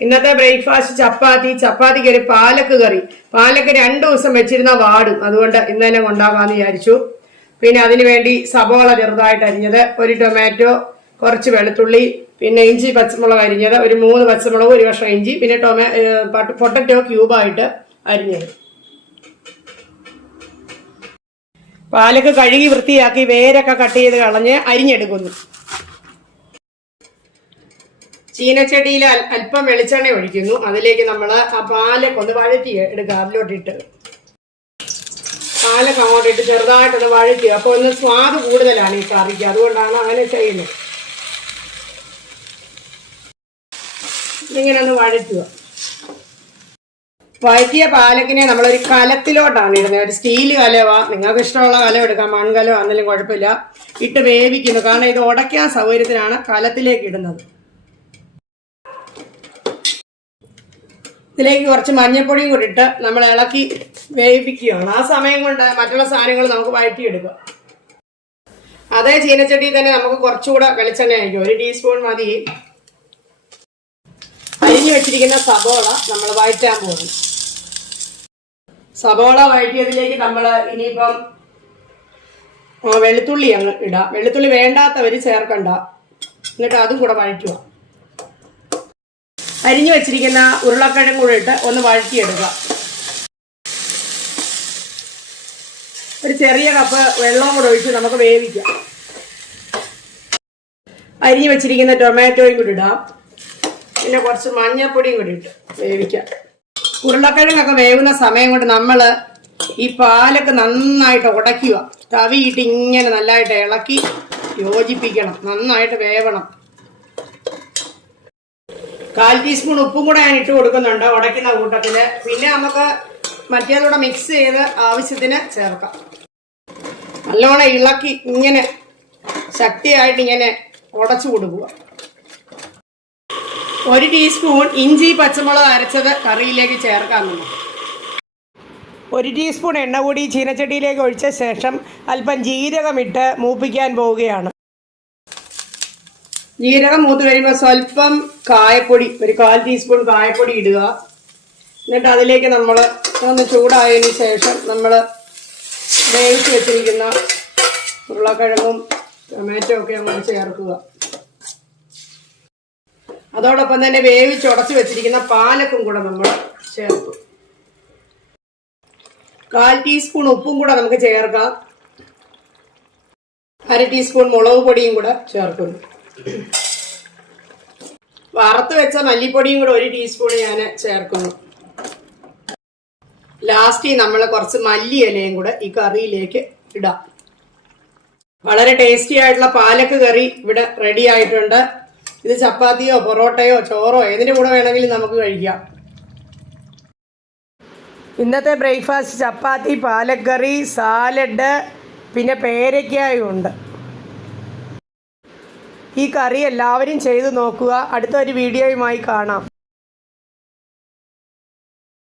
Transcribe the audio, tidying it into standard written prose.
ഇന്നത്തെ ബ്രേക്ക്ഫാസ്റ്റ് ചപ്പാത്തിക്ക് ഒരു പാലക്ക് കറി. പാലക്ക് 2 ദിവസം വെച്ചിരുന്ന വാടും, അതുകൊണ്ട് ഇന്ന് തന്നെ കൊണ്ടാകാന്ന് വിചാരിച്ചു. പിന്നെ അതിനു വേണ്ടി സബോള ചെറുതായിട്ട് അരിഞ്ഞത്, ഒരു ടൊമാറ്റോ, കുറച്ച് വെളുത്തുള്ളി, പിന്നെ ഇഞ്ചി പച്ചമുളക് അരിഞ്ഞത്, ഒരു 3 പച്ചമുളക്, ഒരു കഷ്ണം ഇഞ്ചി, പിന്നെ പൊട്ടറ്റോ ക്യൂബായിട്ട് അരിഞ്ഞത്. പാലക്ക് കഴുകി വൃത്തിയാക്കി വേരൊക്കെ കട്ട് ചെയ്ത് കളഞ്ഞ് അരിഞ്ഞെടുക്കുന്നു. ചീനച്ചട്ടിയിൽ അല്പം വെളിച്ചെണ്ണ ഒഴിക്കുന്നു. അതിലേക്ക് നമ്മൾ ആ പാലക്ക് ഒന്ന് വഴറ്റി എടുക്കുക. അതിലോട്ടിട്ട് പാലക്ക് അങ്ങോട്ടിട്ട് ചെറുതായിട്ടൊന്ന് വഴറ്റുക. അപ്പോൾ ഒന്ന് സ്വാദ് കൂടുതലാണ് ഈ കറിക്ക്, അതുകൊണ്ടാണ് അങ്ങനെ ചെയ്യുന്നത്. ഇങ്ങനെ ഒന്ന് വഴറ്റുക. വഴറ്റിയ പാലക്കിനെ നമ്മളൊരു കലത്തിലോട്ടാണ് ഇടുന്നത്. ഒരു സ്റ്റീൽ കലവാ, നിങ്ങൾക്ക് ഇഷ്ടമുള്ള കലം എടുക്കാം, മൺകലം ആണെങ്കിലും കുഴപ്പമില്ല. ഇട്ട് വേവിക്കുന്നു. കാരണം ഇത് ഉടയ്ക്കാൻ സൗകര്യത്തിനാണ് കലത്തിലേക്ക് ഇടുന്നത്. ഇതിലേക്ക് കുറച്ച് മഞ്ഞൾപ്പൊടിയും കൂടി ഇട്ട് നമ്മൾ ഇളക്കി വേവിപ്പിക്കുകയാണ്. ആ സമയം കൊണ്ട് മറ്റുള്ള സാധനങ്ങൾ നമുക്ക് വഴറ്റിയെടുക്കാം. അതേ ചീനച്ചട്ടിയിൽ തന്നെ നമുക്ക് കുറച്ചുകൂടെ വെളിച്ചെണ്ണ ഒഴിക്കും. 1 ടീസ്പൂൺ മതി. അരിഞ്ഞു വെച്ചിരിക്കുന്ന സബോള നമ്മൾ വഴറ്റാൻ പോകും. സബോള വഴറ്റിയതിലേക്ക് നമ്മൾ ഇനിയിപ്പം വെളുത്തുള്ളി അങ്ങ് ഇടാം. വെളുത്തുള്ളി വേണ്ടാത്തവർ ചേർക്കണ്ട. എന്നിട്ട് അതും കൂടെ വഴറ്റുക. അരിഞ്ഞു വെച്ചിരിക്കുന്ന ഉരുളക്കിഴങ്ങ് കൂടെ ഇട്ട് ഒന്ന് വഴറ്റിയെടുക്കുക. ഒരു ചെറിയ കപ്പ് വെള്ളവും കൂടെ ഒഴിച്ച് നമുക്ക് വേവിക്കാം. അരിഞ്ഞു വെച്ചിരിക്കുന്ന ടൊമാറ്റോയും കൂടി ഇടാം. പിന്നെ കുറച്ച് മഞ്ഞൾപ്പൊടിയും കൂടി ഇട്ട് വേവിക്കാം. ഉരുളക്കിഴങ്ങൊക്കെ വേവുന്ന സമയം കൊണ്ട് നമ്മൾ ഈ പാലക്ക് നന്നായിട്ട് ഉടയ്ക്കുക. തവിയിട്ട് ഇങ്ങനെ നല്ലതായിട്ട് ഇളക്കി യോജിപ്പിക്കണം. നന്നായിട്ട് വേവണം. 1/4 ടീസ്പൂൺ ഉപ്പും കൂടെ ഞാൻ ഇട്ട് കൊടുക്കുന്നുണ്ട് ഉടയ്ക്കുന്ന കൂട്ടത്തിൽ. പിന്നെ നമുക്ക് മറ്റേതൂടെ മിക്സ് ചെയ്ത് ആവശ്യത്തിന് ചേർക്കാം. നല്ലോണം ഇളക്കി ഇങ്ങനെ ശക്തിയായിട്ട് ഇങ്ങനെ ഉടച്ചു കൊടുക്കുക. 1 ടീസ്പൂൺ ഇഞ്ചി പച്ചമുളക് അരച്ചത് കറിയിലേക്ക് ചേർക്കാം. 1 ടീസ്പൂൺ എണ്ണ കൂടി ചീനച്ചട്ടിയിലേക്ക് ഒഴിച്ച ശേഷം അല്പം ജീരകമിട്ട് മൂപ്പിക്കാൻ പോവുകയാണ്. ജീരകം മൂത്ത് കഴിയുമ്പോൾ സ്വല്പം കായപ്പൊടി, ഒരു 1/4 ടീസ്പൂൺ കായപ്പൊടി ഇടുക. എന്നിട്ട് അതിലേക്ക് നമ്മൾ ഒന്ന് ചൂടായതിനു ശേഷം നമ്മൾ വേവിച്ച് വെച്ചിരിക്കുന്ന ഉരുളക്കിഴങ്ങും ടൊമാറ്റോ ഒക്കെ അങ്ങോട്ട് ചേർക്കുക. അതോടൊപ്പം തന്നെ വേവിച്ചുടച്ച് വെച്ചിരിക്കുന്ന പാലക്കും കൂടെ നമ്മൾ ചേർക്കും. 1/4 ടീസ്പൂൺ ഉപ്പും കൂടെ നമുക്ക് ചേർക്കാം. 1/2 ടീസ്പൂൺ മുളക് പൊടിയും കൂടെ ചേർക്കുന്നു. വറുത്ത് വെച്ച മല്ലിപ്പൊടിയും കൂടെ 1 ടീസ്പൂൺ ഞാൻ ചേർക്കുന്നു. ലാസ്റ്റ് നമ്മൾ കുറച്ച് മല്ലി ഇലയും കൂടെ ഈ കറിയിലേക്ക് ഇടാം. വളരെ ടേസ്റ്റി ആയിട്ടുള്ള പാലക്ക് കറി ഇവിടെ റെഡി ആയിട്ടുണ്ട്. ഇത് ചപ്പാത്തിയോ പൊറോട്ടയോ ചോറോ ഏതിൻ്റെ കൂടെ വേണമെങ്കിലും നമുക്ക് കഴിക്കാം. ഇന്നത്തെ ബ്രേക്ക്ഫാസ്റ്റ് ചപ്പാത്തി, പാലക്കറി, സാലഡ്, പിന്നെ പേരയ്ക്കായും ഉണ്ട്. ഈ കറി എല്ലാവരും ചെയ്തു നോക്കുക. അടുത്തൊരു വീഡിയോയുമായി കാണാം.